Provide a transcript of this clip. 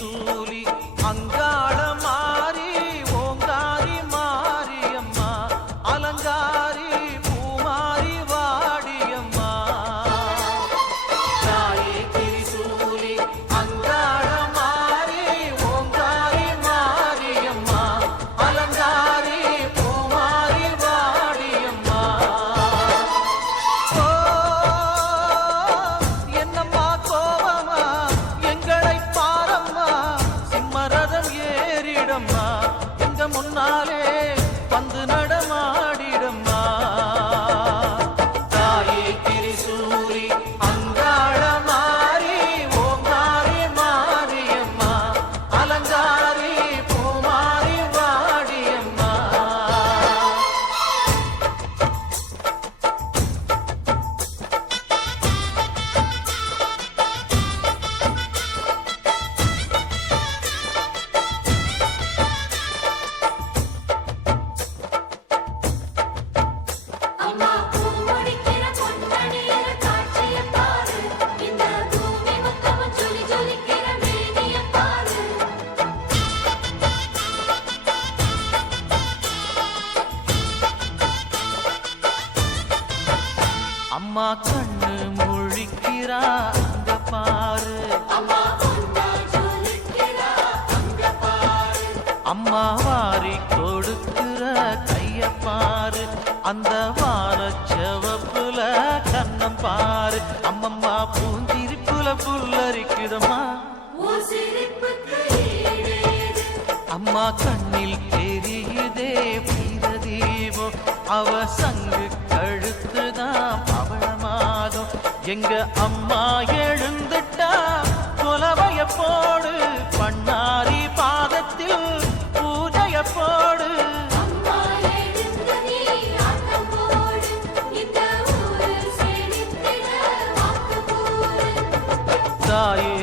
திரிசூலி அங்காள மாறி ஓங்காரி மாரியம்மா அலங்காரி பூமாரி வாடியம்மா தாயே திரிசூலி அங்காள மாறி ஓங்காரி மாரியம்மா அலங்காரி பூமாரி வாடியம்மா என்னம்மா கோவமா எங்களை பாரம்மா சிம்மரதம் ஏறிடம்மா எங்க முன்னாலே வந்து நடமாடிடம்மா தாயே திரிசூலி அங்காள மாறி ஓங்காரி மாரியம்மா அலங்காரி பூமாரி வாடியம்மா அம்மா பூமுடிக்கிற பொன்னணியிற காட்சியைப் பாரு. இந்த பூமி மொத்தமும் ஜொலி ஜொலிக்கிற மேனியைப் பாரு. அம்மா கண்ணு முழிக்கிறா அங்க பாரு அம்மா பொன்னா ஜொலிக்கிறா அங்க பாரு. அம்மா வாரி கொடுக்கிற கைய பாரு அந்த வாரச்சவப்புல கண்ணம் பாரு அம்மம்மா பூந்திரிப்புல புல்லரிக்குதம்மா உன் சிரிப்புக்கு ஈடேது. அம்மா கண்ணில் தெரியுதே வீரதீபம் அவ சங்கு கழுத்துதான் பவளமாகும் எங்க அம்மா எழுந்துட்டா கொலவைய போடு பண்ணாரி பாதத்தில் பூஜைய போடு அம்மா எழுந்து நீ ஆட்டம் போடு. இந்த ஊரு செழித்திட வாக்கு கூறு. தாயே